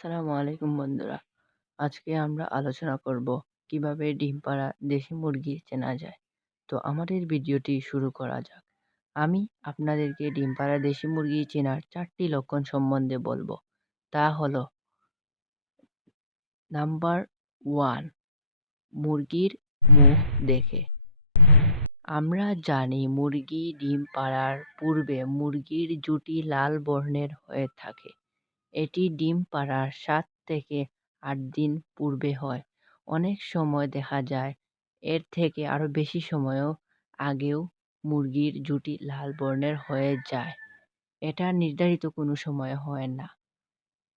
আসসালামু আলাইকুম বন্ধুরা। আজকে আমরা আলোচনা করব কিভাবে ডিম পাড়া দেশি মুরগি চেনা যায়। তো আমাদের ভিডিওটি শুরু করা যাক। আমি আপনাদেরকে ডিম পাড়া দেশি মুরগি চেনার 4টি লক্ষণ সম্বন্ধে বলবো। তা হলো নাম্বার 1, মুরগির মুখ দেখে। আমরা জানি মুরগি ডিম পাড়ার পূর্বে মুরগির জুটি লাল বর্ণের হয়ে থাকে। এটি ডিম পাড়ার 7 থেকে 8 দিন পূর্বে হয়। অনেক সময় দেখা যায় এর থেকে আরও বেশি সময়ও আগেও মুরগির জুটি লাল বর্ণের হয়ে যায়। এটা নির্ধারিত কোনো সময় হয় না।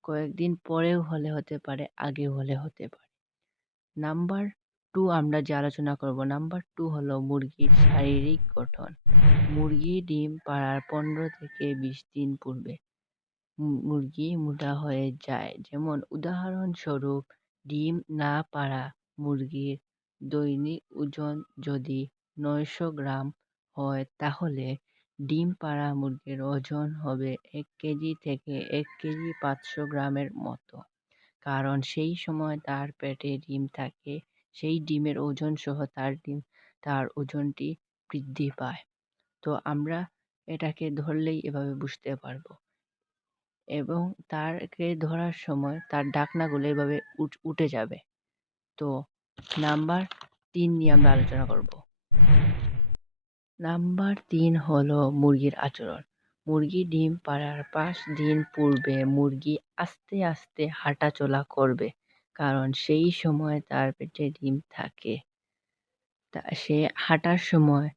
কয়েকদিন পরেও হলে হতে পারে, আগেও হলে হতে পারে। নাম্বার 2 আমরা যে আলোচনা করব, নাম্বার 2 হলো মুরগির শারীরিক গঠন। মুরগি ডিম পাড়ার 15 থেকে 20 দিন পূর্বে মুরগি মোটা হয়ে যায়। যেমন উদাহরণস্বরূপ, ডিম না পাড়া মুরগির দৈনিক ওজন যদি 900 গ্রাম হয়, তাহলে ডিম পাড়া মুরগির ওজন হবে 1 কেজি থেকে 1 কেজি 500 গ্রামের মতো। কারণ সেই সময় তার পেটে ডিম থাকে, সেই ডিমের ওজন সহ তার ওজনটি বৃদ্ধি পায়। তো আমরা এটাকে ধরলেই এভাবে বুঝতে পারবো। এবং তারকে ধরার সময় তার ডাকনাগুলো এভাবে উঠে যাবে। তো নাম্বার 3 নিয়ে আমরা আলোচনা করব। নাম্বার 3 হলো মুরগির আচরণ। মুরগি ডিম পাড়ার 5 দিন পূর্বে মুরগি আস্তে আস্তে হাঁটাচলা করবে, কারণ সেই সময় তার পেটে ডিম থাকে। সে হাঁটার সময়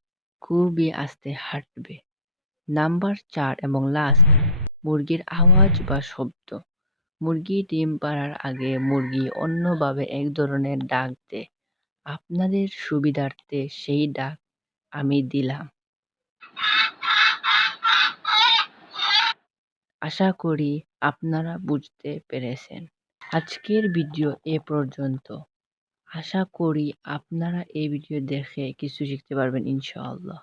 খুবই আস্তে হাঁটবে। নাম্বার 4 এবং লাস্ট, মুরগির আওয়াজ বা শব্দ। মুরগি ডিম পাড়ার আগে মুরগি অন্যভাবে এক ধরনের ডাক দেয়। আপনাদের সুবিধার্থে সেই ডাক আমি দিলাম। আশা করি আপনারা বুঝতে পেরেছেন। আজকের ভিডিও এ পর্যন্ত। আশা করি আপনারা এই ভিডিও দেখে কিছু শিখতে পারবেন ইনশাআল্লাহ।